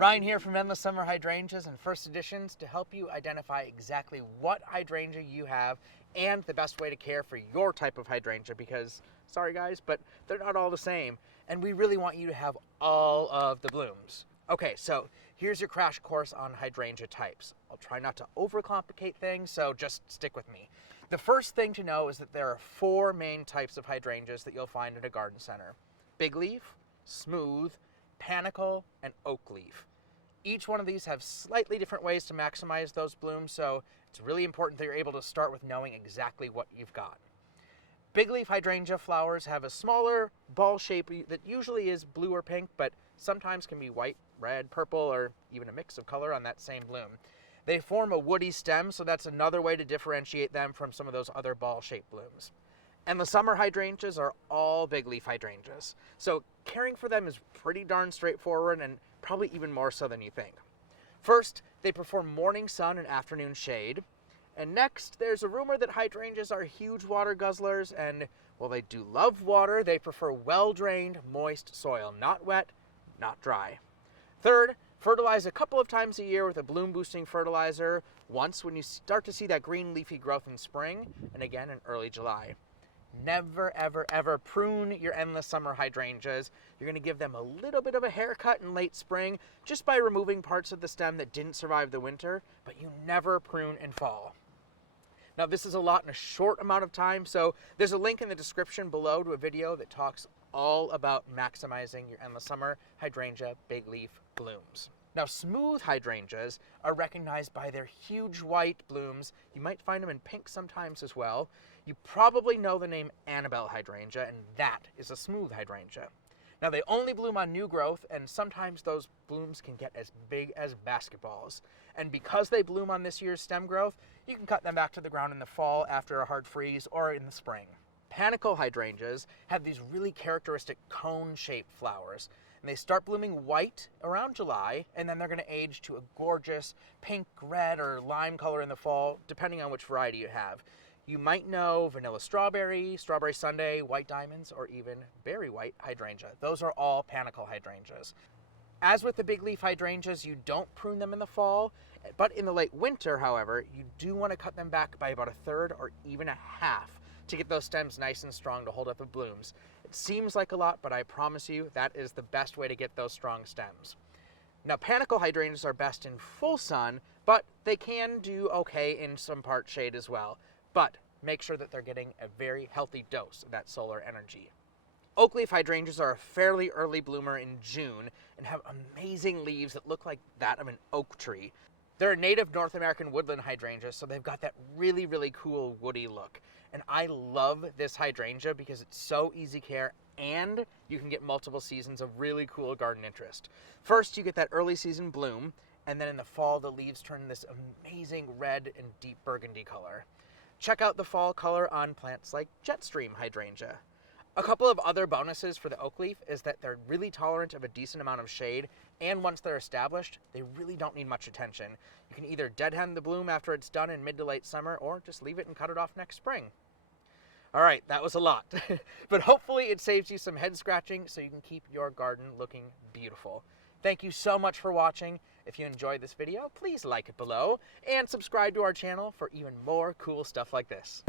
Ryan here from Endless Summer Hydrangeas and First Editions to help you identify exactly what hydrangea you have and the best way to care for your type of hydrangea because, sorry guys, but they're not all the same and we really want you to have all of the blooms. Okay, so here's your crash course on hydrangea types. I'll try not to overcomplicate things, so just stick with me. The first thing to know is that there are 4 main types of hydrangeas that you'll find at a garden center: bigleaf, smooth, panicle, and oakleaf. Each one of these have slightly different ways to maximize those blooms, so it's really important that you're able to start with knowing exactly what you've got. Bigleaf hydrangea flowers have a smaller ball shape that usually is blue or pink, but sometimes can be white, red, purple, or even a mix of color on that same bloom. They form a woody stem, so that's another way to differentiate them from some of those other ball-shaped blooms. And the summer hydrangeas are all bigleaf hydrangeas, so caring for them is pretty darn straightforward and probably even more so than you think. First, they prefer morning sun and afternoon shade. And next, there's a rumor that hydrangeas are huge water guzzlers, and while they do love water, they prefer well-drained, moist soil, not wet, not dry. Third, fertilize a couple of times a year with a bloom-boosting fertilizer, once when you start to see that green leafy growth in spring, and again in early July. Never, ever, ever prune your endless summer hydrangeas. You're going to give them a little bit of a haircut in late spring just by removing parts of the stem that didn't survive the winter, but you never prune in fall. Now this is a lot in a short amount of time, so there's a link in the description below to a video that talks all about maximizing your endless summer hydrangea bigleaf blooms. Now smooth hydrangeas are recognized by their huge white blooms. You might find them in pink sometimes as well. You probably know the name Annabelle hydrangea, and that is a smooth hydrangea. Now they only bloom on new growth, and sometimes those blooms can get as big as basketballs. And because they bloom on this year's stem growth, you can cut them back to the ground in the fall after a hard freeze or in the spring. Panicle hydrangeas have these really characteristic cone-shaped flowers. And they start blooming white around July, and then they're going to age to a gorgeous pink, red, or lime color in the fall, depending on which variety you have. You might know vanilla strawberry, strawberry sundae, white diamonds, or even berry white hydrangea. Those are all panicle hydrangeas. As with the bigleaf hydrangeas, you don't prune them in the fall, but in the late winter, however, you do want to cut them back by about 1/3 or even 1/2 to get those stems nice and strong to hold up the blooms. It seems like a lot, but I promise you that is the best way to get those strong stems. Now panicle hydrangeas are best in full sun, but they can do okay in some part shade as well. But make sure that they're getting a very healthy dose of that solar energy. Oakleaf hydrangeas are a fairly early bloomer in June and have amazing leaves that look like that of an oak tree. They're a native North American woodland hydrangea, so they've got that really, really cool woody look. And I love this hydrangea because it's so easy care and you can get multiple seasons of really cool garden interest. First, you get that early season bloom, and then in the fall, the leaves turn this amazing red and deep burgundy color. Check out the fall color on plants like Jetstream hydrangea. A couple of other bonuses for the oakleaf is that they're really tolerant of a decent amount of shade, and once they're established, they really don't need much attention. You can either deadhead the bloom after it's done in mid to late summer, or just leave it and cut it off next spring. All right, that was a lot, but hopefully it saves you some head scratching so you can keep your garden looking beautiful. Thank you so much for watching. If you enjoyed this video, please like it below and subscribe to our channel for even more cool stuff like this.